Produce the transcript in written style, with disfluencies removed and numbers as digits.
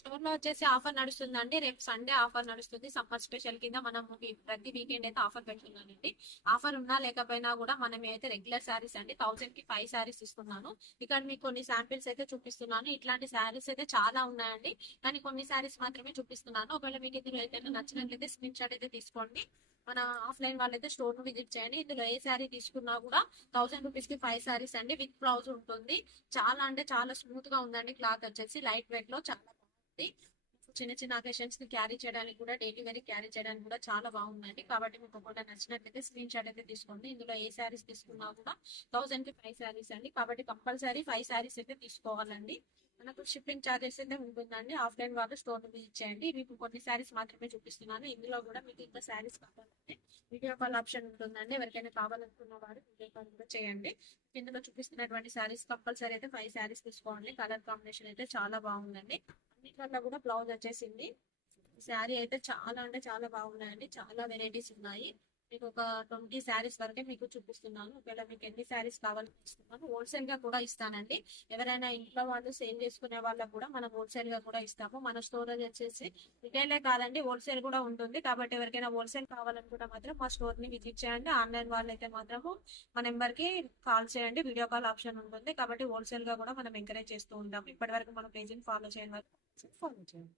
Store లో వచ్చేసి offer నడుస్తుందండి. రేపు సండే ఆఫర్ నడుస్తుంది. సమ్మర్ స్పెషల్ కింద మనం ప్రతి వీకెండ్ అయితే ఆఫర్ పెడుతున్నానండి. ఆఫర్ ఉన్నా లేకపోయినా కూడా మనం అయితే రెగ్యులర్ శారీస్ అండి 1000 కి 5 శారీస్ ఇస్తున్నాను. ఇక్కడ మీకు కొన్ని శాంపిల్స్ అయితే చూపిస్తున్నాను. ఇట్లాంటి శారీస్ అయితే చాలా ఉన్నాయండి, కానీ కొన్ని శారీస్ మాత్రమే చూపిస్తున్నాను. ఒకవేళ మీకు ఇందులో అయితే నచ్చినట్లయితే స్క్రీన్ షాట్ అయితే తీసుకోండి. మన ఆఫ్లైన్ వాళ్ళైతే స్టోర్ ను విజిట్ చేయండి. ఇందులో ఏ శారీ తీసుకున్నా కూడా 1000 రూపీస్ కి 5 శారీస్ అండి. విత్ బ్లౌజ్ ఉంటుంది. చాలా అంటే చాలా స్మూత్ గా ఉందండి. క్లాత్ వచ్చేసి లైట్ వెయిట్ లో చాలా బాగుంది. చిన్న చిన్న అకేషన్స్ ని క్యారీ చేయడానికి కూడా, డైలీ వేర్ క్యారీ చేయడానికి కూడా చాలా బాగుందండి. కాబట్టి మీకు ఒకటి నచ్చినట్లయితే స్క్రీన్ షాట్ అయితే తీసుకోండి. ఇందులో ఏ శారీస్ తీసుకున్నా కూడా 1000 కి 5 శారీస్ అండి. కాబట్టి కంపల్సరీ 5 శారీస్ అయితే తీసుకోవాలండి. మనకు షిప్పింగ్ ఛార్జెస్ అయితే ఉంటుందండి. ఆఫ్లైన్ వాళ్ళు స్టోర్ విజిట్ చేయండి. మీకు కొన్ని శారీస్ మాత్రమే చూపిస్తున్నాను. ఇందులో కూడా మీకు ఇంకా శారీస్ కావాలంటే వీడియో కాల్ ఆప్షన్ ఉంటుందండి. ఎవరికైనా కావాలనుకున్న వారు వీడియో కాల్ కూడా చేయండి. ఇందులో చూపిస్తున్నటువంటి శారీస్ కంపల్సరీ అయితే 5 శారీస్ తీసుకోండి. కలర్ కాంబినేషన్ అయితే చాలా బాగుందండి. అన్నిట్లలో కూడా బ్లౌజ్ వచ్చేసింది. శారీ అయితే చాలా అంటే చాలా బాగున్నాయండి. చాలా వెరైటీస్ ఉన్నాయి. మీకు ఒక 20 శారీస్ వరకే మీకు చూపిస్తున్నాను. ఒకవేళ మీకు ఎన్ని శారీస్ కావాలని ఇస్తున్నాను, హోల్సేల్ గా కూడా ఇస్తానండి. ఎవరైనా ఇంట్లో వాళ్ళు సేల్ చేసుకునే వాళ్ళకు కూడా మనం హోల్సేల్ గా కూడా ఇస్తాము. మన స్టోరేజ్ వచ్చేసి రిటైలే కాదండి, హోల్సేల్ కూడా ఉంటుంది. కాబట్టి ఎవరికైనా హోల్సేల్ కావాలనుకుంటే మాత్రం మా స్టోర్ ని విజిట్ చేయండి. ఆన్లైన్ వాళ్ళైతే మాత్రము మా నెంబర్ కి కాల్ చేయండి. వీడియో కాల్ ఆప్షన్ ఉంటుంది. కాబట్టి హోల్సేల్ గా కూడా మనం ఎంకరేజ్ చేస్తూ ఉంటాం. ఇప్పటి వరకు మన పేజీని ఫాలో చేయడం వరకు ఫాలో చేయండి.